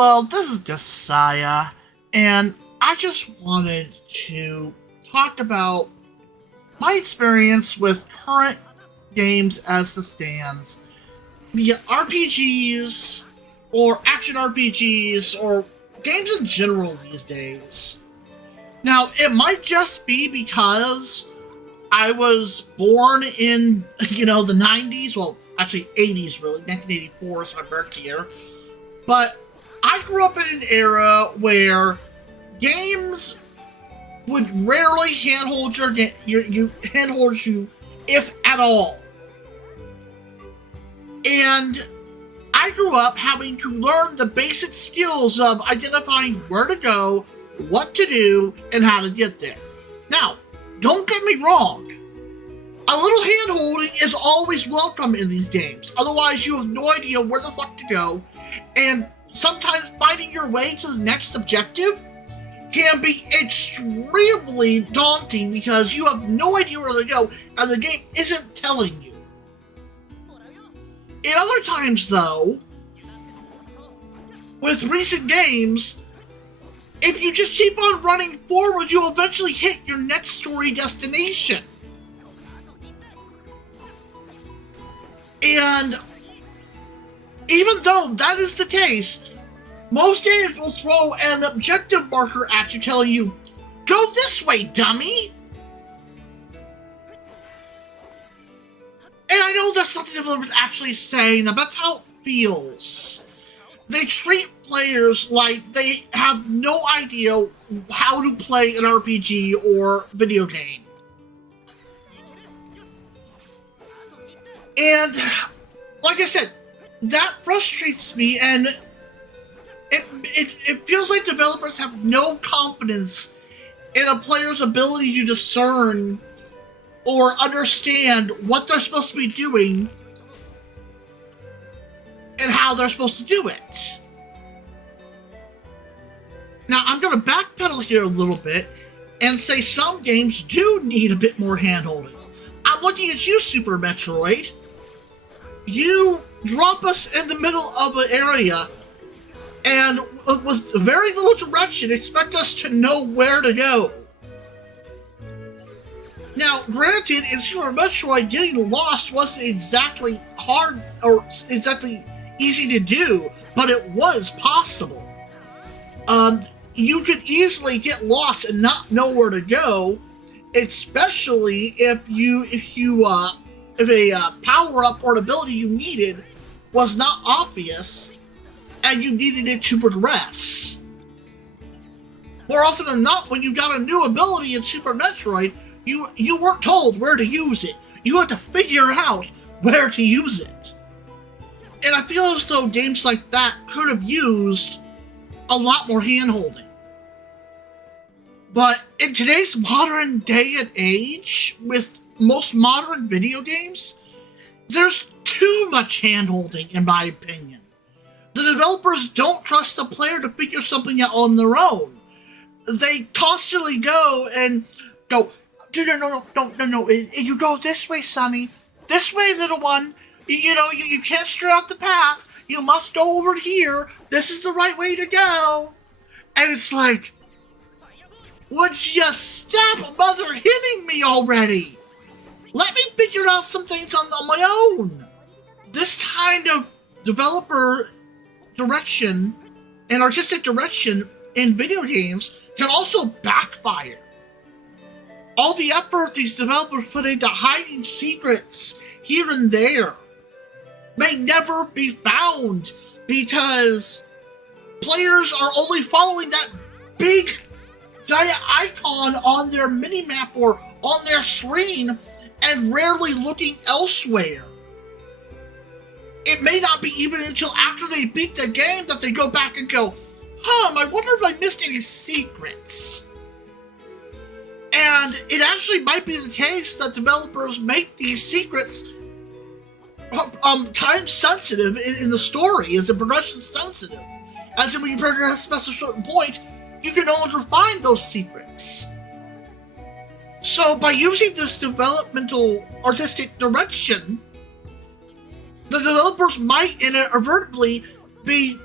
Hello, this is Josiah, and I just wanted to talk about my experience with current games as it stands, be it RPGs, or action RPGs, or games in general these days. Now, it might just be because I was born in, the 90s, well, actually 80s really, 1984 is my birth year, but I grew up in an era where games would rarely handhold you handhold you, if at all. And I grew up having to learn the basic skills of identifying where to go, what to do, and how to get there. Now, don't get me wrong. A little hand-holding is always welcome in these games. Otherwise, you have no idea where the fuck to go, and sometimes finding your way to the next objective can be extremely daunting because you have no idea where to go, and the game isn't telling you. In other times, though, with recent games, if you just keep on running forward, you'll eventually hit your next story destination. And even though that is the case, most games will throw an objective marker at you telling you, "Go this way, dummy!" And I know that's not the developers actually saying that, but that's how it feels. They treat players like they have no idea how to play an RPG or video game. And, like I said, that frustrates me, and it feels like developers have no confidence in a player's ability to discern or understand what they're supposed to be doing and how they're supposed to do it. Now, I'm going to backpedal here a little bit and say some games do need a bit more handholding. I'm looking at you, Super Metroid. You drop us in the middle of an area and with very little direction expect us to know where to go. Now, granted, in Super Metroid, getting lost wasn't exactly hard or exactly easy to do, but it was possible. You could easily get lost and not know where to go, especially if a power-up or an ability you needed was not obvious and you needed it to progress. More often than not, when you got a new ability in Super Metroid, you weren't told where to use it. You had to figure out where to use it. And I feel as though games like that could have used a lot more hand-holding. But in today's modern day and age, with most modern video games, there's too much hand-holding, in my opinion. The developers don't trust the player to figure something out on their own. They constantly go, no, you go this way, Sonny. This way, little one. You can't stray out the path. You must go over here. This is the right way to go. And it's like, would you stop mother hitting me already? Let me figure out some things on my own. This kind of developer direction and artistic direction in video games can also backfire. All the effort these developers put into hiding secrets here and there may never be found because players are only following that big giant icon on their minimap or on their screen and rarely looking elsewhere. It may not be even until after they beat the game that they go back and go, I wonder if I missed any secrets. And it actually might be the case that developers make these secrets time sensitive in the story, is it progression sensitive? As in when you progress past a certain point, you can no longer find those secrets. So by using this developmental artistic direction, the developers might inadvertently be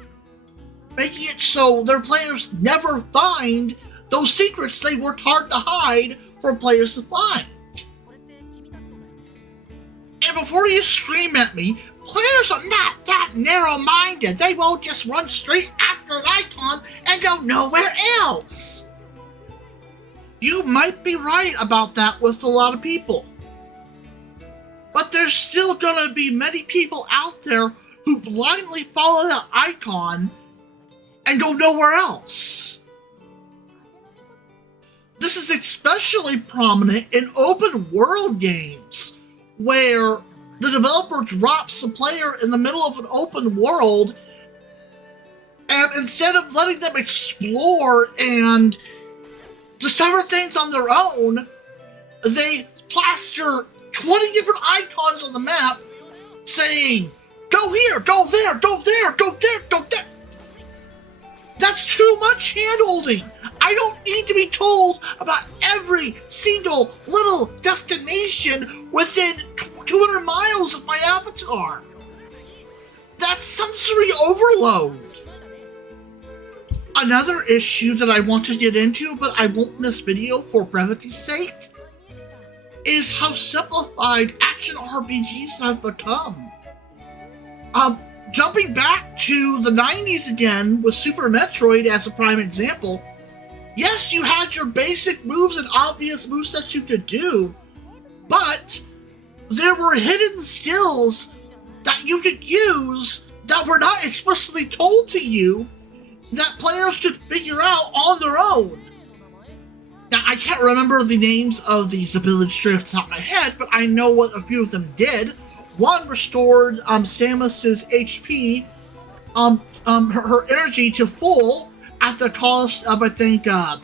making it so their players never find those secrets they worked hard to hide for players to find. And before you scream at me, players are not that narrow-minded. They won't just run straight after an icon and go nowhere else. You might be right about that with a lot of people. But there's still going to be many people out there who blindly follow that icon and go nowhere else. This is especially prominent in open world games, where the developer drops the player in the middle of an open world, and instead of letting them explore and discover things on their own, they plaster 20 different icons on the map saying, go here, go there, go there, go there, go there. That's too much hand-holding. I don't need to be told about every single little destination within 200 miles of my avatar. That's sensory overload. Another issue that I want to get into, but I won't in this video for brevity's sake, is how simplified action RPGs have become. Jumping back to the 90s again with Super Metroid as a prime example, yes, you had your basic moves and obvious moves that you could do, but there were hidden skills that you could use that were not explicitly told to you that players could figure out on their own. Now, I can't remember the names of these abilities straight off the top of my head, but I know what a few of them did. One restored Samus's HP, her energy to full at the cost of, I think, 10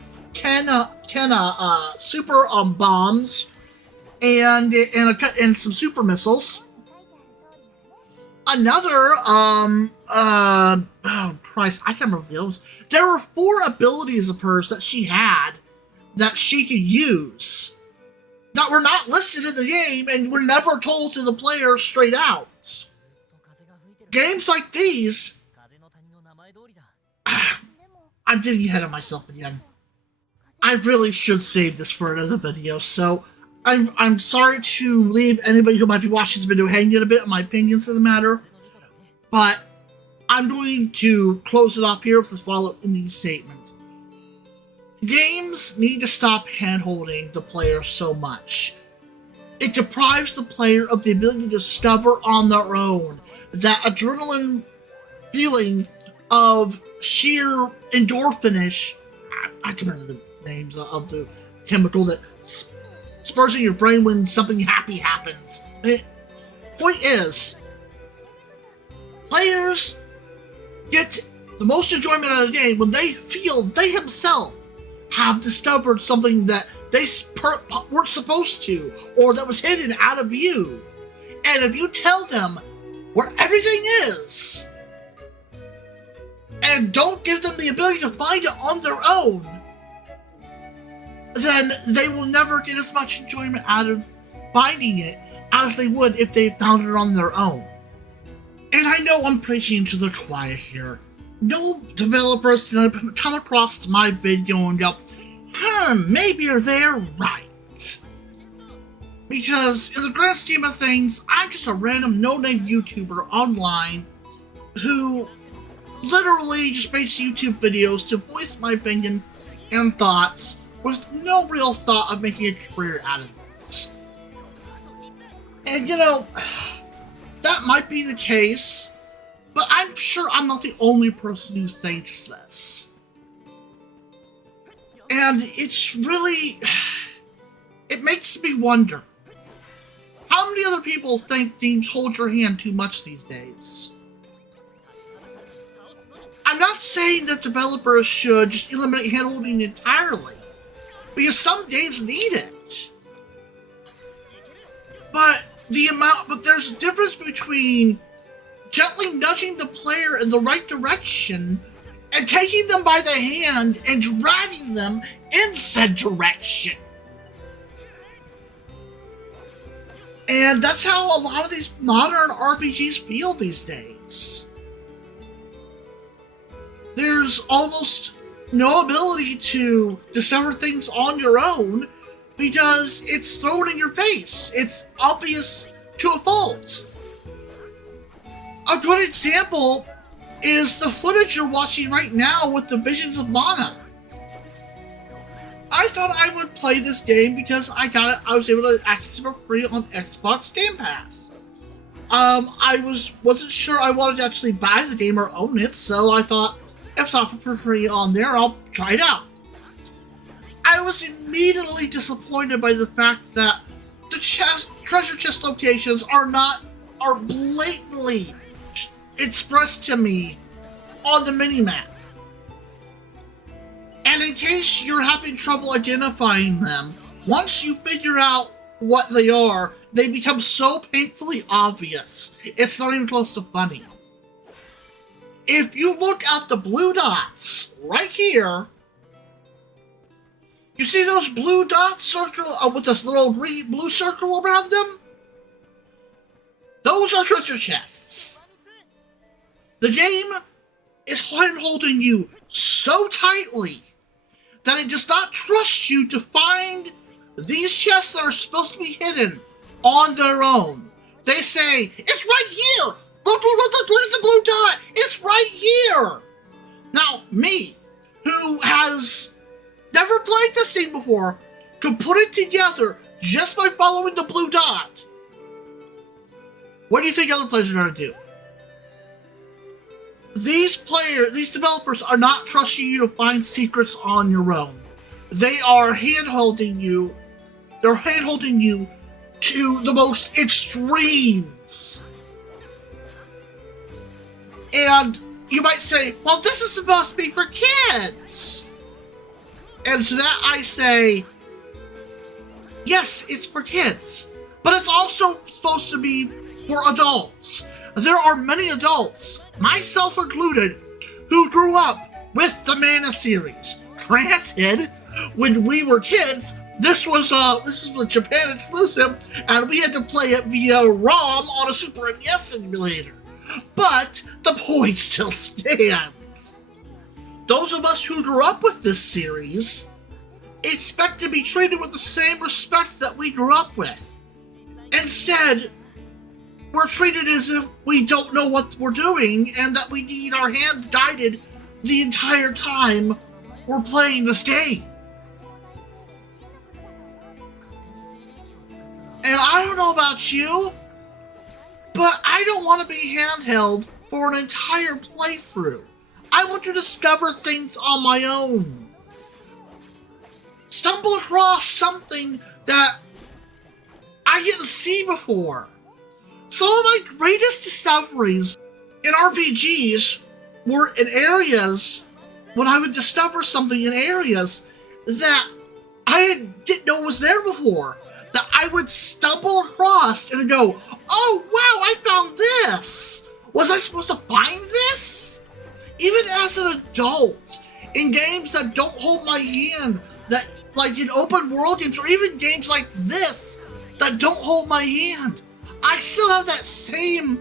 super bombs and some super missiles. Another, oh Christ, I can't remember the others. There were 4 abilities of hers that she had that she could use that were not listed in the game and were never told to the player straight out. Games like these, I'm getting ahead of myself again. I really should save this for another video, so I'm sorry to leave anybody who might be watching this video hanging a bit on my opinions of the matter, but I'm going to close it off here with this follow-up statement. Games need to stop hand-holding the player so much. It deprives the player of the ability to discover on their own that adrenaline feeling of sheer endorphinish. I can't remember the names of the chemical that spurs in your brain when something happy happens. Point is, players get the most enjoyment out of the game when they feel they themselves have discovered something that they weren't supposed to, or that was hidden out of view. And if you tell them where everything is, and don't give them the ability to find it on their own, then they will never get as much enjoyment out of finding it as they would if they found it on their own. And I know I'm preaching to the choir here. No developers can come across my video and go, maybe they're right. Because in the grand scheme of things, I'm just a random no-name YouTuber online who literally just makes YouTube videos to voice my opinion and thoughts with no real thought of making a career out of this. And you know, that might be the case, but I'm sure I'm not the only person who thinks this. And it's really, it makes me wonder, how many other people think games hold your hand too much these days? I'm not saying that developers should just eliminate hand-holding entirely, because some games need it. But there's a difference between gently nudging the player in the right direction and taking them by the hand and dragging them in said direction. And that's how a lot of these modern RPGs feel these days. there's almost no ability to discover things on your own because it's thrown in your face. It's obvious to a fault. A good example is the footage you're watching right now with the Visions of Mana. I thought I would play this game because I was able to access it for free on Xbox Game Pass. I wasn't sure I wanted to actually buy the game or own it, so I thought if it's offered for free on there, I'll try it out. I was immediately disappointed by the fact that the treasure chest locations are blatantly expressed to me on the minimap. And in case you're having trouble identifying them, once you figure out what they are, they become so painfully obvious, it's not even close to funny. If you look at the blue dots right here, you see those blue dots circle with this little blue circle around them? Those are treasure chests. The game is holding you so tightly that it does not trust you to find these chests that are supposed to be hidden on their own. They say, it's right here! Look at the blue dot! It's right here! Now, me, who has never played this thing before, could put it together just by following the blue dot. What do you think other players are going to do? These developers are not trusting you to find secrets on your own. They are hand-holding you. They're hand-holding you to the most extremes. And you might say, well, this is supposed to be for kids. And to that I say, yes, it's for kids. But it's also supposed to be for adults. There are many adults, myself included, who grew up with the Mana series. Granted, when we were kids, this is a Japan exclusive, and we had to play it via ROM on a Super NES emulator. But the point still stands. Those of us who grew up with this series expect to be treated with the same respect that we grew up with. Instead, we're treated as if we don't know what we're doing and that we need our hand guided the entire time we're playing this game. And I don't know about you, but I don't want to be handheld for an entire playthrough. I want to discover things on my own. Stumble across something that I didn't see before. Some of my greatest discoveries in RPGs were in areas when I would discover something in areas that I didn't know was there before. That I would stumble across and go, oh wow, I found this! Was I supposed to find this? Even as an adult, in games that don't hold my hand, that like in open world games, or even games like this that don't hold my hand, I still have that same,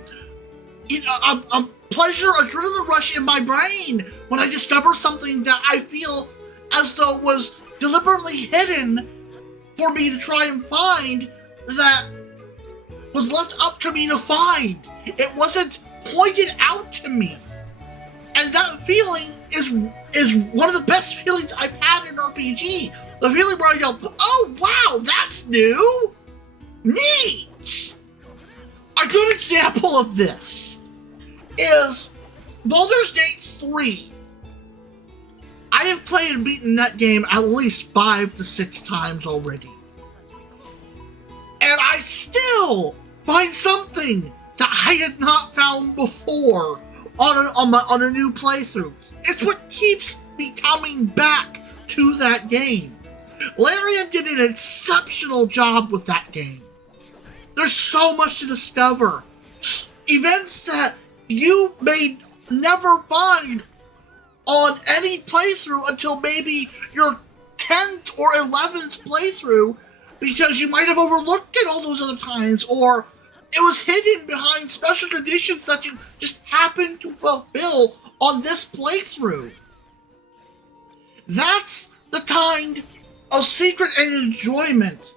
pleasure, adrenaline rush in my brain when I discover something that I feel as though was deliberately hidden for me to try and find, that was left up to me to find. It wasn't pointed out to me. And that feeling is one of the best feelings I've had in RPG. The feeling where I go, oh wow, that's new! Neat! A good example of this is Baldur's Gate 3. I have played and beaten that game at least 5 to 6 times already. And I still find something that I had not found before on a new playthrough. It's what keeps me coming back to that game. Larian did an exceptional job with that game. There's so much to discover. Events that you may never find on any playthrough until maybe your 10th or 11th playthrough, because you might have overlooked it all those other times, or it was hidden behind special conditions that you just happened to fulfill on this playthrough. That's the kind of secret and enjoyment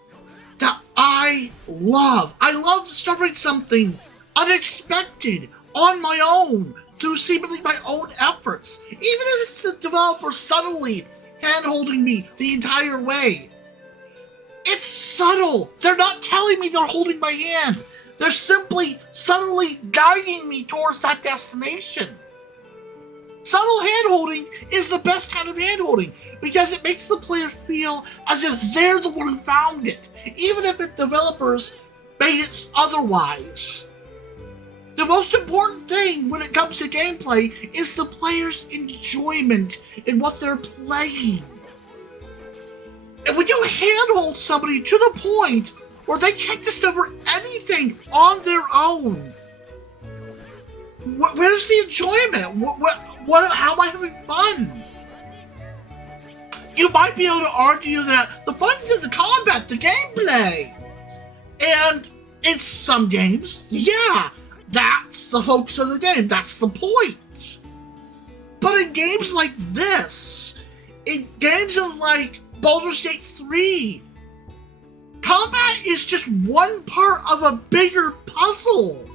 that I love. I love discovering something unexpected on my own through seemingly my own efforts. Even if it's the developer subtly hand-holding me the entire way. It's subtle. They're not telling me they're holding my hand. They're simply subtly guiding me towards that destination. Subtle hand-holding is the best kind of hand-holding because it makes the player feel as if they're the one who found it, even if the developers made it otherwise. The most important thing when it comes to gameplay is the player's enjoyment in what they're playing. And when you handhold somebody to the point where they can't discover anything on their own, where's the enjoyment? How am I having fun? You might be able to argue that the fun is in the combat, the gameplay. And in some games, yeah, that's the focus of the game. That's the point. But in games like this, in games like Baldur's Gate 3, combat is just one part of a bigger puzzle.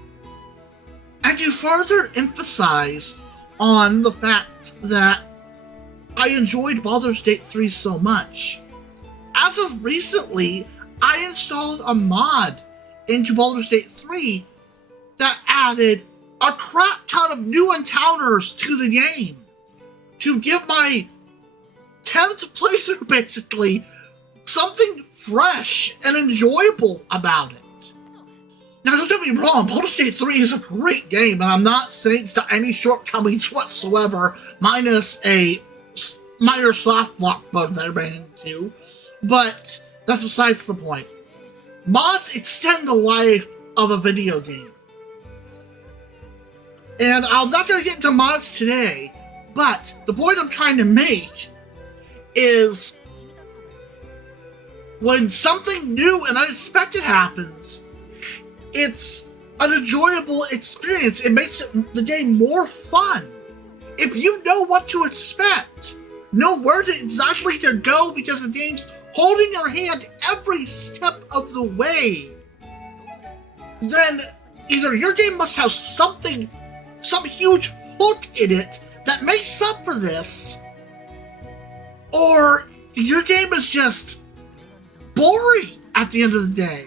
And you further emphasize on the fact that I enjoyed Baldur's Gate 3 so much. As of recently, I installed a mod into Baldur's Gate 3 that added a crap ton of new encounters to the game to give my 10th playthrough basically something fresh and enjoyable about it. Now, don't get me wrong, Baldur's Gate 3 is a great game, and I'm not saying it's got any shortcomings whatsoever, minus a minor soft block bug that I ran into, but that's besides the point. Mods extend the life of a video game. And I'm not going to get into mods today, but the point I'm trying to make is when something new and unexpected happens, it's an enjoyable experience. It makes the game more fun. If you know what to expect, know where to exactly to go because the game's holding your hand every step of the way, then either your game must have some huge hook in it that makes up for this, or your game is just boring at the end of the day.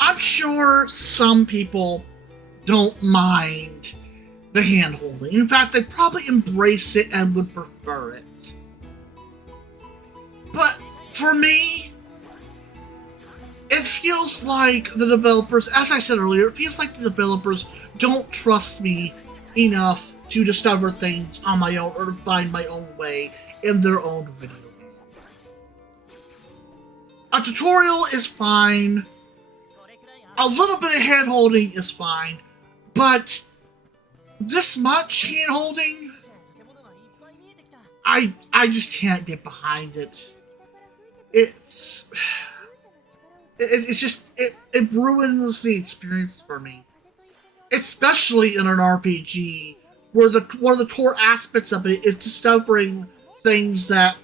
I'm sure some people don't mind the hand-holding. In fact, they probably embrace it and would prefer it. But for me, it feels like the developers, as I said earlier, it feels like the developers don't trust me enough to discover things on my own or to find my own way in their own video game. A tutorial is fine. A little bit of hand-holding is fine. But this much hand-holding, I just can't get behind it. It ruins the experience for me. Especially in an RPG, where one of the core aspects of it is discovering things that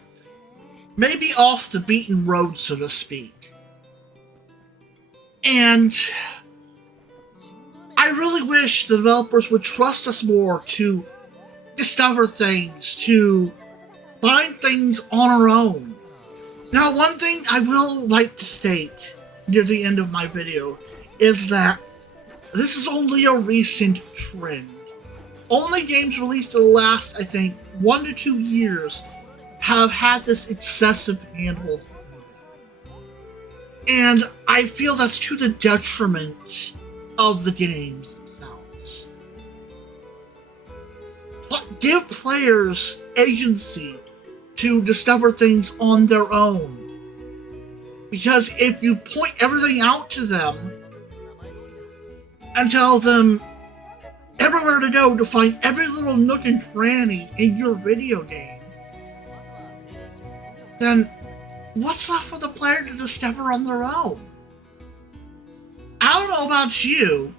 may be off the beaten road, so to speak. And I really wish the developers would trust us more to discover things, to find things on our own. Now, one thing I will like to state near the end of my video is that this is only a recent trend. Only games released in the last, I think, 1 to 2 years have had this excessive handhold. And I feel that's to the detriment of the games themselves. Give players agency to discover things on their own. Because if you point everything out to them and tell them everywhere to go to find every little nook and cranny in your video game, then what's left for the player to discover on their own? I don't know about you,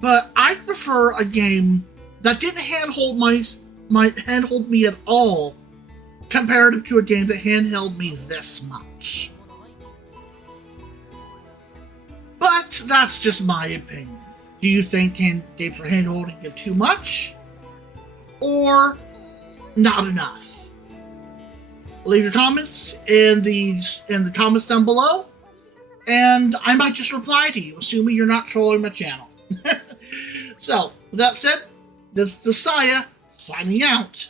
but I prefer a game that didn't handhold might handhold me at all comparative to a game that handheld me this much. But that's just my opinion. Do you think games for handholding get too much? Or not enough? Leave your comments in the comments down below, and I might just reply to you, assuming you're not trolling my channel. So, with that said, this is Desaya signing out.